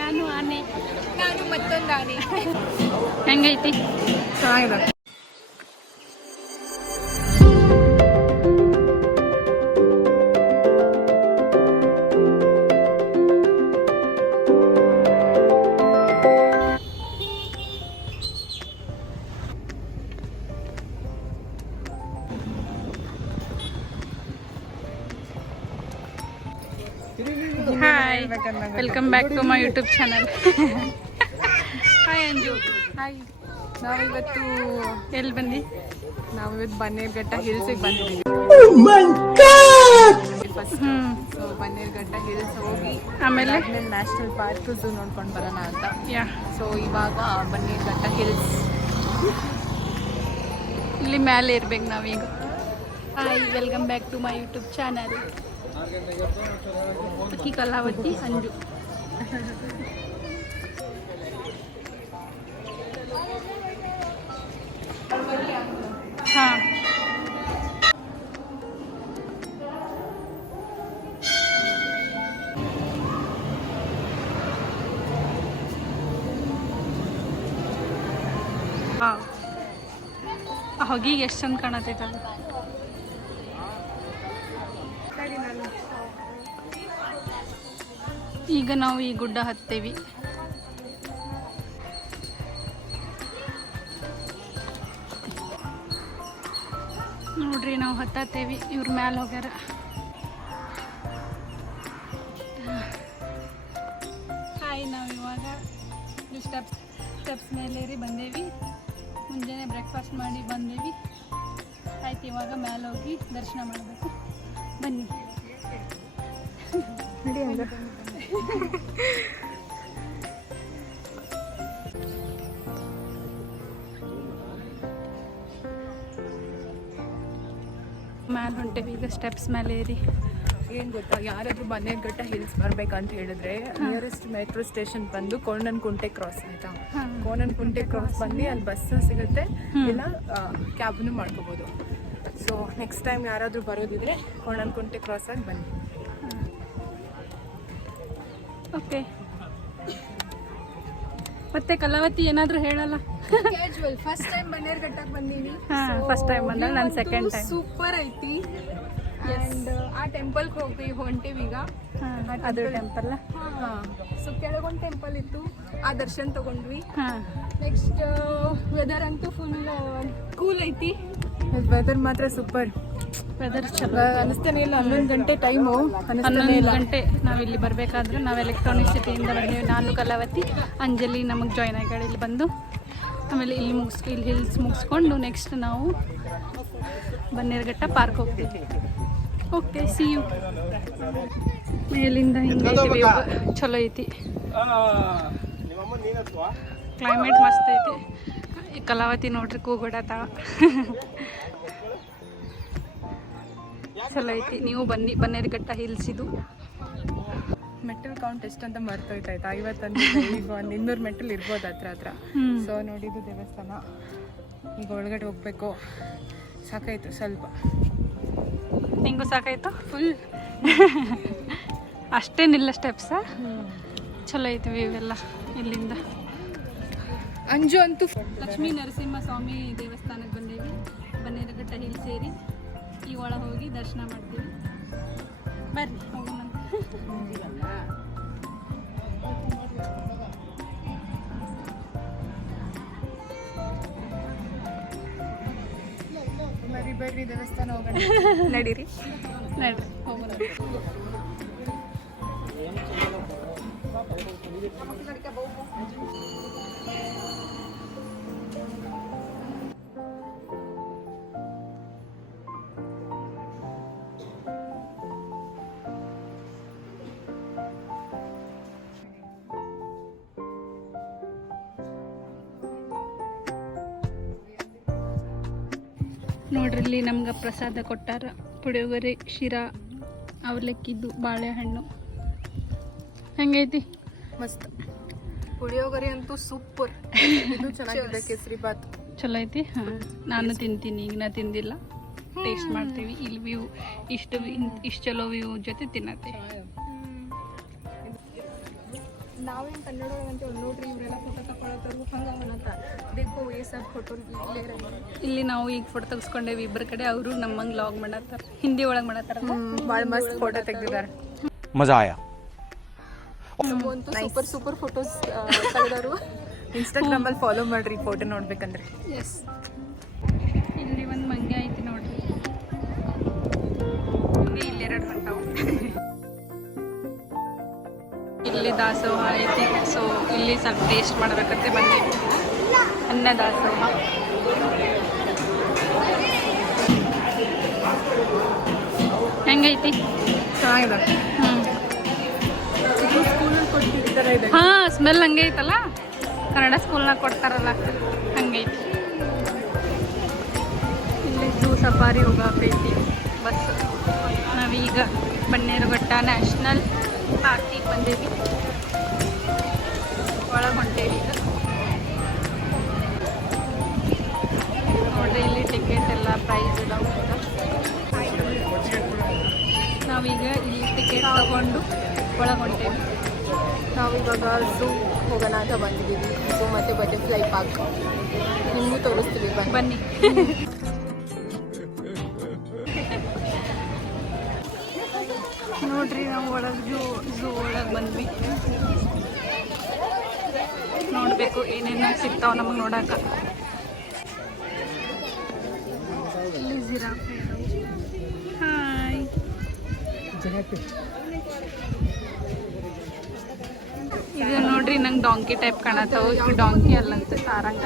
ನಾನು ಆನೆ, ನಾನು ಮತ್ತೊಂದು ಆನೆ. ಹೆಂಗೈತಿ? ಚೆನ್ನಾಗಿದೆ. Hi, welcome back to my YouTube channel. Hi Anju. Hi, ನಾವಿವತ್ತು ಎಲ್ಲಿ ಬಂದು? ನಾವಿವತ್ತು ಬನ್ನೇರ್ಘಟ್ಟ ಹಿಲ್ಸಿಗೆ ಬಂದಿದ್ದೀವಿ. ಸೊ ಬನ್ನೇರ್ಘಟ್ಟ ಹಿಲ್ಸ್ ಹೋಗಿ ಆಮೇಲೆ ನ್ಯಾಷನಲ್ ಪಾರ್ಕ್ ಝೂ ನೋಡ್ಕೊಂಡು ಬರೋಣ ಅಂತ. ಯಾ, ಸೊ ಇವಾಗ ಬನ್ನೇರ್ಘಟ್ಟ ಹಿಲ್ಸ್ ಇಲ್ಲಿ ಮೇಲೆ ಇರ್ಬೇಕು ನಾವೀಗ. Hi, welcome back to my YouTube channel. ಅಕ್ಕಿ ಕಲಾವತಿ ಅಂಜು. ಹಾಂ, ಆ ಹೊಗಿಗೆ ಎಷ್ಟು ಚಂದ ಕಾಣತೈತೆ ಅದು. ಈಗ ನಾವು ಈ ಗುಡ್ಡ ಹತ್ತೇವಿ. ನೋಡ್ರಿ, ನಾವು ಹತ್ತೇವಿ, ಇವ್ರ ಮ್ಯಾಲ ಹೋಗ್ಯಾರ. ಹಾಯ್, ನಾವು ಇವಾಗ ಸ್ಟೆಪ್ಸ್ ಮೇಲೇರಿ ಬಂದೇವಿ. ಮುಂಜಾನೆ ಬ್ರೇಕ್ಫಾಸ್ಟ್ ಮಾಡಿ ಬಂದೇವಿ. ಆಯ್ತು, ಇವಾಗ ಮೇಲೆ ಹೋಗಿ ದರ್ಶನ ಮಾಡಬೇಕು. ಬನ್ನಿ. ಮ್ಯಾಲೆ ಹೊಂಟೇವಿ ಈಗ, ಸ್ಟೆಪ್ಸ್ ಮೇಲೆ ಏರಿ. ಏನು ಗೊತ್ತಾ, ಯಾರಾದರೂ ಬನ್ನೇರ್ಘಟ್ಟ ಹಿಲ್ಸ್ ಬರ್ಬೇಕಂತ ಹೇಳಿದ್ರೆ ನಿಯರೆಸ್ಟ್ ಮೆಟ್ರೋ ಸ್ಟೇಷನ್ ಬಂದು ಕೋಣನಕುಂಟೆ ಕ್ರಾಸ್ ಆಯ್ತಾ. ಕೋಣನಕುಂಟೆ ಕ್ರಾಸ್ ಬಂದು ಅಲ್ಲಿ ಬಸ್ ಸಿಗುತ್ತೆ, ಇಲ್ಲ ಕ್ಯಾಬ್ನು ಮಾಡ್ಕೋಬೋದು. ಸೊ ನೆಕ್ಸ್ಟ್ ಟೈಮ್ ಯಾರಾದರೂ ಬರೋದಿದ್ರೆ ಕೋಣನಕುಂಟೆ ಕ್ರಾಸ್ ಆಗಿ ಬನ್ನಿ. ಓಕೆ, ಮತ್ತೆ ಕಲಾವತಿ ಏನಾದರೂ ಹೇಳಲ್ಲ? ಕ್ಯಾಶುವಲ್ ಫಸ್ಟ್ ಟೈಮ್ ಬನ್ನೇರ್ಘಟ್ಟಕ್ಕೆ ಬಂದೀನಿ. ಫಸ್ಟ್ ಟೈಮ್ ಬಂದ, ನಾನು ಸೆಕೆಂಡ್ ಟೈಮ್. ಸೂಪರ್ ಐತಿ. ಆ್ಯಂಡ್ ಆ ಟೆಂಪಲ್ಗೆ ಹೊಂಟೀವಿ ಈಗ. ಅದು ಟೆಂಪಲ್. ಸೊ ಕೆಳಗೊಂದು ಟೆಂಪಲ್ ಇತ್ತು, ಆ ದರ್ಶನ ತಗೊಂಡ್ವಿ. ಹಾಂ, ನೆಕ್ಸ್ಟ್ ವೆದರ್ ಅಂತೂ ಫುಲ್ ಕೂಲ್ ಐತಿ. ವೆದರ್ ಮಾತ್ರ ಸೂಪರ್. ವೆದರ್ ಚಲೋ ಅನಿಸ್ತಾನೆ ಇಲ್ಲ. 11 ಗಂಟೆ ಟೈಮು. 11 ಗಂಟೆ ನಾವಿಲ್ಲಿ ಬರಬೇಕಾದ್ರೆ ನಾವು ಎಲೆಕ್ಟ್ರಾನಿಕ್ ಸಿಟಿಯಿಂದ ಬಂದೀವಿ. ನಾನು ಕಲಾವತಿ, ಅಂಜಲಿ ನಮಗೆ ಜಾಯ್ನ್ ಆಗ್ಯಾಳ ಇಲ್ಲಿ ಬಂದು. ಆಮೇಲೆ ಇಲ್ಲಿ ಹಿಲ್ಸ್ ಮುಗಿಸ್ಕೊಂಡು ನೆಕ್ಸ್ಟ್ ನಾವು ಬನ್ನೇರ್ಘಟ್ಟ ಪಾರ್ಕ್ ಹೋಗ್ತೀವಿ. Okay, see you. ಮೇಲಿಂದ ಹಿಂಗೈತಿ, ಚಲೋ ಐತಿ, ಕ್ಲೈಮೇಟ್ ಮಸ್ತ್ ಐತಿ. ಕಲಾವತಿ ನೋಡ್ರಿ ಕೂಗೊಡತಾವ. ಚಲೋ ಐತಿ, ನೀವು ಬನ್ನಿ. ಬನ್ನೇರ್ಘಟ್ಟ ಹಿಲ್ಸ್ ಇದು. ಮೆಟಲ್ ಕೌಂಟ್ ಎಷ್ಟಂತ ಮರ್ತೋಯ್ತಾಯ್ತಾ. 50 ಈಗ ಒಂದು 200 ಮೆಟಲ್ ಇರ್ಬೋದು ಹತ್ರ. ಸೊ ನೋಡಿದ್ದು ದೇವಸ್ಥಾನ. ಈಗ ಒಳಗಡೆ ಹೋಗ್ಬೇಕು. ಸಾಕಾಯ್ತು ಸ್ವಲ್ಪ. ನಿಂಗೂ ಸಾಕಾಯ್ತು? Full ಅಷ್ಟೇನಿಲ್ಲ steps. ಚಲೋ ಐತಿ ವ್ಯೂ ಎಲ್ಲ ಇಲ್ಲಿಂದ. ಅಂಜು ಅಂತೂ ಲಕ್ಷ್ಮೀ ನರಸಿಂಹ ಸ್ವಾಮಿ ದೇವಸ್ಥಾನಕ್ಕೆ ಬಂದೇವಿ. ಬನ್ನೇರ್ಘಟ್ಟ ಹಿಲ್ಸ್ ಸೇರಿ ಈ ಒಳ ಹೋಗಿ ದರ್ಶನ ಮಾಡ್ತೀವಿ. ಬರ್ರಿ ಹೋಗೋಣ. ಬರ್ರಿ ದೇವಸ್ಥಾನ ಹೋಗೋಣ. ನಡೀರಿ ಹೋಗೋಣ. ನೋಡ್ರಿ, ಇಲ್ಲಿ ನಮ್ಗೆ ಪ್ರಸಾದ ಕೊಟ್ಟಾರ. ಪುಳಿಯೋಗರೆ, ಶಿರಾ, ಅವಲಕ್ಕಿದ್ದು, ಬಾಳೆಹಣ್ಣು. ಹೆಂಗೈತಿ? ಮಸ್ತ್. ಪುಳಿಯೋಗರೆ ಅಂತೂ ಸೂಪರ್. ಇದು ಚೆನ್ನಾಗಿದೆ. ಕೇಸರಿ ಬಾತ್ ಚಲೋ ಐತಿ. ಹಾಂ, ನಾನು ತಿಂತೀನಿ. ಈಗ ನಾ ತಿಂದಿಲ್ಲ, ಟೇಸ್ಟ್ ಮಾಡ್ತೀವಿ. ಇಲ್ಲಿ ವ್ಯೂ ಇಷ್ಟು ಚಲೋ ವ್ಯೂ ಜೊತೆ ತಿನ್ನತ್ತೆ. ನಾವೇನು ಕನ್ನಡ ಅಂತೇಳಿ ನೋಡ್ರಿ ಇವರೆಲ್ಲ ಫೋಟೋ ತಗೊಳತ್ತರು ಹಂಗೆ ಅನ್ನತ್ತ ದೇಖೋ ಏ ಸಬ್ ಫೋಟೋ ಇಲ್ಲಿ ನಾವು ಈಗ ಫೋಟೋ ತೆಗೆಸ್ಕೊಂಡೇವಿ ಇಬ್ಬರ ಕಡೆ ಅವರು ನಮ್ಮಂಗೆ ಲಾಗ್ ಮಾಡತ್ತಾರ ಹಿಂದಿ ಒಳಗೆ ಮಾಡತ್ತಾರ ಭಾಳ ಮಸ್ತ್ ಫೋಟೋ ತೆಗ್ದಿದ್ದಾರೆ मजा आया ಅಂತೂ ಸೂಪರ್ ಫೋಟೋಸ್ ತೆಗೆದಾರು ಇನ್ಸ್ಟಾಗ್ರಾಮಲ್ಲಿ ಫಾಲೋ ಮಾಡ್ರಿ ಫೋಟೋ ನೋಡ್ಬೇಕಂದ್ರೆ ಎಸ್ ಇಲ್ಲಿ ಒಂದು ಮಂಗೆ ಐತಿ ನೋಡ್ರಿ ಮಂಗೆ ಇಲ್ಲಿ 2 ಹೊಂಟಾವು ಇಲ್ಲಿ ದಾಸೋಹ ಐತಿ ಸೊ ಇಲ್ಲಿ ಸ್ವಲ್ಪ ಟೇಸ್ಟ್ ಮಾಡ್ಬೇಕಂತ ಬಂದೀವಿ ಅನ್ನ ದಾಸೋಹ ಹೆಂಗೈತಿ ಚೆನ್ನಾಗಿದೆ ಹ್ಞೂ ಸ್ಕೂಲಲ್ಲಿ ಕೊಡ್ತಿರ್ತಾರೆ ಇದೆ ಹಾಂ ಸ್ಮೆಲ್ ಹಂಗೆ ಐತಲ್ಲ ಕನ್ನಡ ಸ್ಕೂಲ್ನಾಗ ಕೊಡ್ತಾರಲ್ಲ ಹಂಗೈತಿ ಇಲ್ಲಿ ಝೂ ಸಫಾರಿ ಹೋಗತೈತಿ ಬಸ್ ನಾವೀಗ ಬನ್ನೇರುಘಟ್ಟ ನ್ಯಾಷನಲ್ ಪಾರ್ಕಿಗೆ ಬಂದೇವಿ ಒಳಗೆ ಹೊಂಟೇವಿ ಈಗ ನೋಡ್ರಿ ಇಲ್ಲಿ ಟಿಕೆಟ್ ಎಲ್ಲ ಪ್ರೈಸ್ ಇದಾವೆ ನಾವೀಗ ಇಲ್ಲಿ ಟಿಕೆಟ್ ತಗೊಂಡು ಒಳಗೆ ಹೊಂಟೇವಿ ನಾವಿವಾಗ ಝೂ ಹೋಗೋಣ ಅಂತ ಬಂದಿದ್ದೀವಿ ಝೂ ಮತ್ತು ಬಟರ್ಫ್ಲೈ ಪಾರ್ಕ್ ನಿಮಗೂ ತೋರಿಸ್ತೀವಿ ಬನ್ನಿ ನೋಡ್ರಿ ನಾವು ಒಳಗೆ ಝೂ ಒಳಗೆ ಬಂದ್ವಿ ನೋಡಬೇಕು ಏನೇನು ಸಿಗ್ತಾವ ನಮಗೆ ನೋಡಾಕ ಇಲ್ಲಿ ಜಿರಾಫೆ ಹಾಯ್ ಇದು ನೋಡ್ರಿ ನಂಗೆ ಡಾಂಕಿ ಟೈಪ್ ಕಾಣತ್ತವು ಇವು ಡಾಂಕಿ ಅಲ್ಲಂತೆ ಸಾರಂಗ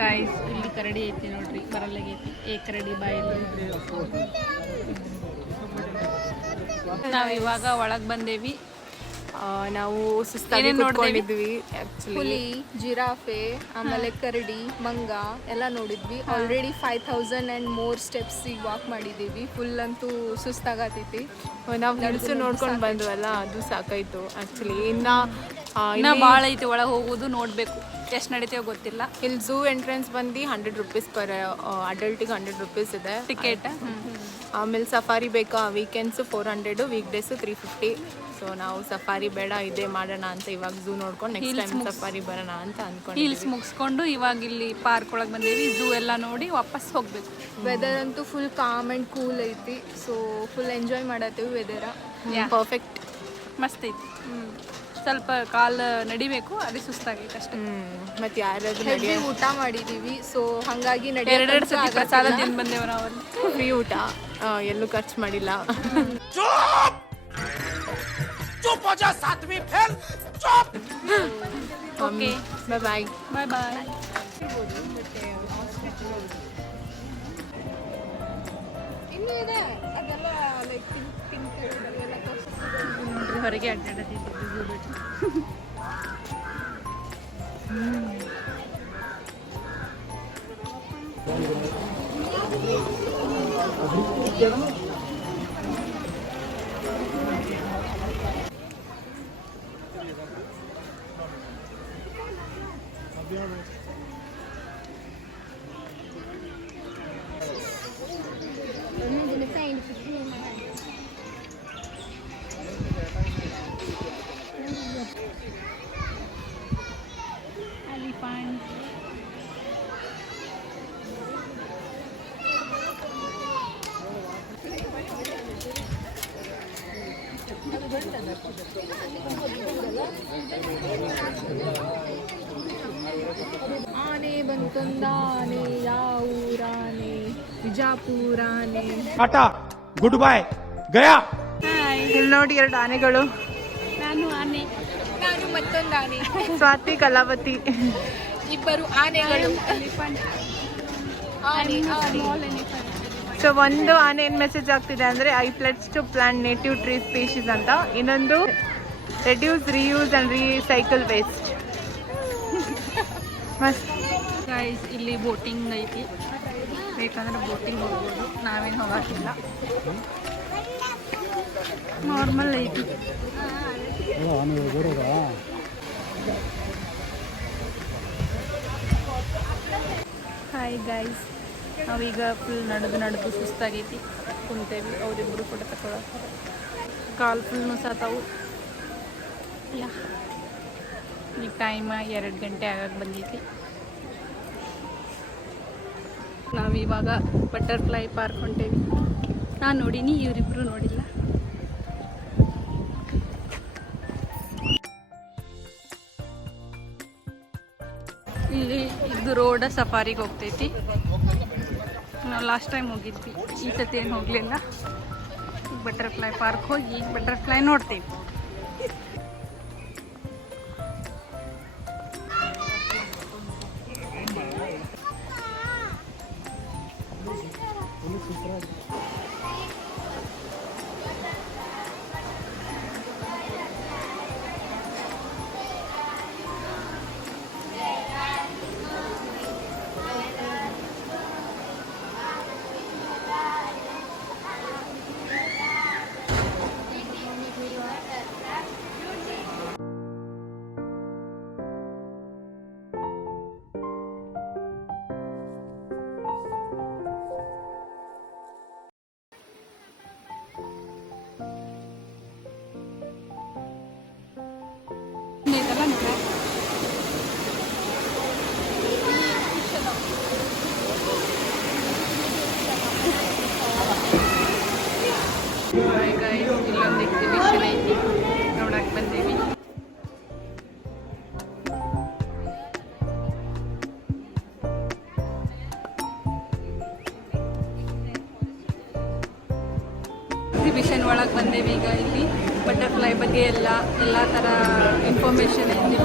ಗೈಸ್ ಇಲ್ಲಿ ಕರಡಿ ಐತಿ ನೋಡ್ರಿ ಬರಲ್ಲಾಗೈತಿ ಕರಡಿ ಬಾಯಲ್ಲಿ ನಾವು ಇವಾಗ ಒಳಗೆ ಬಂದೇವಿ ನಾವು ಸುಸ್ತಾಗಿ ನೋಡ್ಕೊಂಡಿದ್ವಿ ಹುಲಿ ಜಿರಾಫೆ ಆಮೇಲೆ ಕರಡಿ ಮಂಗ ಎಲ್ಲ ನೋಡಿದ್ವಿ ಆಲ್ರೆಡಿ 5000 ಆ್ಯಂಡ್ ಮೋರ್ ಸ್ಟೆಪ್ಸ್ ಈಗ ವಾಕ್ ಮಾಡಿದ್ದೀವಿ ಫುಲ್ ಅಂತೂ ಸುಸ್ತಾಗತೈತಿ ನಾವು ಹಿಲ್ಸು ನೋಡ್ಕೊಂಡು ಬಂದ್ವಲ್ಲ ಅದು ಸಾಕಾಯ್ತು ಆ್ಯಕ್ಚುಲಿ ಇನ್ನ ಭಾಳ ಐತಿ ಒಳಗೆ ಹೋಗೋದು ನೋಡಬೇಕು ಎಷ್ಟು ನಡೀತೀವೋ ಗೊತ್ತಿಲ್ಲ ಇಲ್ಲಿ ಝೂ ಎಂಟ್ರೆನ್ಸ್ ಬಂದು 100 ರೂಪೀಸ್ ಪರ್ ಅಡಲ್ಟಿಗೆ 100 ರೂಪೀಸ್ ಇದೆ ಟಿಕೆಟ್ ಆಮೇಲೆ ಸಫಾರಿ ಬೇಕಾ ವೀಕೆಂಡ್ಸು 400 ವೀಕ್ ಡೇಸು 350 ಸೊ ನಾವು ಸಫಾರಿ ಬೇಡ ಇದೇ ಮಾಡೋಣ ಅಂತ ಇವಾಗ ಝೂ ನೋಡ್ಕೊಂಡು ನೆಕ್ಸ್ಟ್ ಟೈಮ್ ಸಫಾರಿ ಬರೋಣ ಅಂತ ಅನ್ಕೊಂಡು ಹೀಲ್ಸ್ ಮುಗಿಸ್ಕೊಂಡು ಇವಾಗ ಇಲ್ಲಿ ಪಾರ್ಕ್ ಒಳಗೆ ಬಂದೇವಿ ಝೂ ಎಲ್ಲ ನೋಡಿ ವಾಪಸ್ ಹೋಗ್ಬೇಕು ವೆದರ್ ಅಂತೂ ಫುಲ್ ಕಾಮ್ ಆ್ಯಂಡ್ ಕೂಲ್ ಐತಿ ಸೊ ಫುಲ್ ಎಂಜಾಯ್ ಮಾಡತ್ತೀವಿ ವೆದರ ಪರ್ಫೆಕ್ಟ್ ಮಸ್ತ್ ಐತಿ ಸ್ವಲ್ಪ ಕಾಲು ನಡಿಬೇಕು ಅದೇ ಸುಸ್ತಾಗೈತೆ ಅಷ್ಟೇ ಮತ್ತು ಯಾರಾದ್ರೂ ಊಟ ಮಾಡಿದ್ದೀವಿ ಸೊ ಹಾಗಾಗಿ ಎರಡು ಸತಿ ಪ್ರಸಾದ ತಿಂದು ಬಂದೇವು ನಾವಲ್ಲಿ ಫ್ರೀ ಊಟ ಎಲ್ಲೂ ಖರ್ಚು ಮಾಡಿಲ್ಲ ಓಕೆ ಬಾಯ್ ಬಾಯ್ ಬಾಯ್ ಇನ್ನೂ ಇದೆ ಅದೆಲ್ಲ ಲೈಕ್ ಪಿಂಕ್ ನೋಡ್ರಿ ಹೊರಗೆ ಅಡ್ಡಾಡತ್ತಿದ್ದು ಝೂ ಬಿಟ್ಟು elephant ಆನೆ ಬಂತೊಂದಾನೆ ಯಾವೂರಾನೆ ವಿಜಾಪುರಾನೆ टाटा गुड बाय गया ಹಾಯ್ ಇಲ್ಲಿ ನೋಡಿ 2 ಆನೆಗಳು ನಾನು ಆನೆ ನಾನು ಮತ್ತೊಂದು ಆನೆ ಸ್ವಾತಿ ಕಲಾವತಿ ಇಬ್ಬರು ಆನೆಗಳು ಎಲಿಫೆಂಟ್ ಆನೆ ಸ್ಮಾಲ್ ಎಲಿಫೆಂಟ್ ಸೊ ಒಂದು ಆನೆ ಏನು ಮೆಸೇಜ್ ಆಗ್ತಿದೆ ಅಂದರೆ I pledge to plant native tree species ಅಂತ ಇನ್ನೊಂದು reduce reuse and recycle waste ಮಸ್ತ್ ಗೈಸ್ ಇಲ್ಲಿ ಬೋಟಿಂಗ್ ಐತಿ ಬೇಕಂದ್ರೆ ಬೋಟಿಂಗ್ ಹೋಗ್ಬೋದು ನಾವೇನು ಹೋಗೋಕ್ಕಿಲ್ಲ ನಾರ್ಮಲ್ ಐತಿ. ಹಾಯ್ ಗೈಸ್, ನಾವೀಗ ಫುಲ್ ನಡೆದು ಸುಸ್ತಾಗೈತಿ, ಕುಂತೇವಿ. ಅವರಿಬ್ಬರು ಫೋಟೋ ತಗೊಳಕ್ಕೆ ಕಾಲು ಫುಲ್ನು ಸಾತಾವು. ಯಾ ಈಗ ಟೈಮ್ 2 ಗಂಟೆ ಆಗಕ್ಕೆ ಬಂದೈತಿ. ನಾವಿವಾಗ ಬಟರ್ಫ್ಲೈ ಪಾರ್ಕ್ ಹೊಂಟೇವಿ. ನಾನು ನೋಡೀನಿ, ಇವರಿಬ್ರು ನೋಡಿಲ್ಲ. ಇಲ್ಲಿ ಇದು ರೋಡ ಸಫಾರಿಗೆ ಹೋಗ್ತೈತಿ. ನಾವು ಲಾಸ್ಟ್ ಟೈಮ್ ಹೋಗಿದ್ವಿ, ಈ ಸತಿ ಏನು ಹೋಗಲಿಲ್ಲ. ಬಟರ್ಫ್ಲೈ ಪಾರ್ಕ್ ಹೋಗಿ ಬಟರ್ಫ್ಲೈ ನೋಡ್ತೀವಿ. ಇಲ್ಲೊಂದು ಎಕ್ಸಿಬಿಷನ್ ಐತಿ, ನೋಡಕ್ಕೆ ಬಂದೇವಿ. ಎಕ್ಸಿಬಿಷನ್ ಒಳಗೆ ಬಂದೇವಿ. ಈಗ ಇಲ್ಲಿ ಬಟರ್ಫ್ಲೈ ಬಗ್ಗೆ ಎಲ್ಲ ಥರ ಇನ್ಫಾರ್ಮೇಷನ್ ಐತಿ.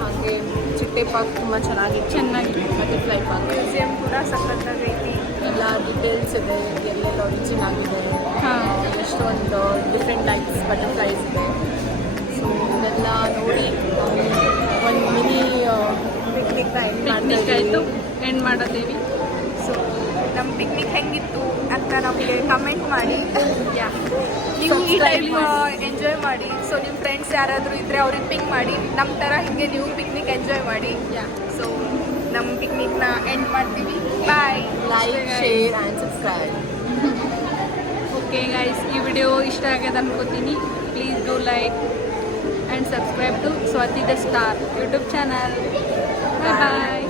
ಹಾಗೆ ಚಿಟ್ಟೆ ಪಾರ್ಕ್ ತುಂಬ ಚೆನ್ನಾಗಿತ್ತು. ಬಟರ್ಫ್ಲೈ ಪಾರ್ಕ್ ಮ್ಯೂಸಿಯಂ ಕೂಡ ಸಖತ್ತಾಗೈತಿ. ಎಲ್ಲ ಡೀಟೇಲ್ಸ್ ಇದೆ, ಎಲ್ಲೆಲ್ಲ ಒರಿಜಿನ್ ಆಗಿದೆ. ಎಷ್ಟೊಂದು ಡಿಫ್ರೆಂಟ್ ಟೈಪ್ಸ್ ಬಟರ್ಫ್ಲೈಸ್ ಇದೆ. ಸೊ ಇದೆಲ್ಲ ನೋಡಿ ಒಂದು ಮಿನಿ ಪಿಕ್ನಿಕ್ನ ಎಂಡ್ ಮಾಡೋದೇವಿ. ಸೊ ನಮ್ಮ ಪಿಕ್ನಿಕ್ ಹೆಂಗಿತ್ತು ಅಂತ ನಮಗೆ ಕಮೆಂಟ್ ಮಾಡಿ. ನೀವು ಈ ಟೈಮ್ ಎಂಜಾಯ್ ಮಾಡಿ. ಸೊ ನಿಮ್ಮ ಫ್ರೆಂಡ್ಸ್ ಯಾರಾದರೂ ಇದ್ದರೆ ಅವ್ರಿಗೆ ಪಿಂಕ್ ಮಾಡಿ. ನಮ್ಮ ಥರ ಹಿಂಗೆ ನೀವು ಪಿಕ್ನಿಕ್ ಎಂಜಾಯ್ ಮಾಡಿ. ಸೊ ನಮ್ಮ ಪಿಕ್ನಿಕ್ನ ಎಂಡ್ ಮಾಡ್ತೀವಿ. Bye. Like, share and subscribe. Okay guys, ಈ ವಿಡಿಯೋ ಇಷ್ಟ ಆಗ್ಯದ ಅನ್ಕೋತೀನಿ. Please do like and subscribe to Swathi the star YouTube channel. Bye.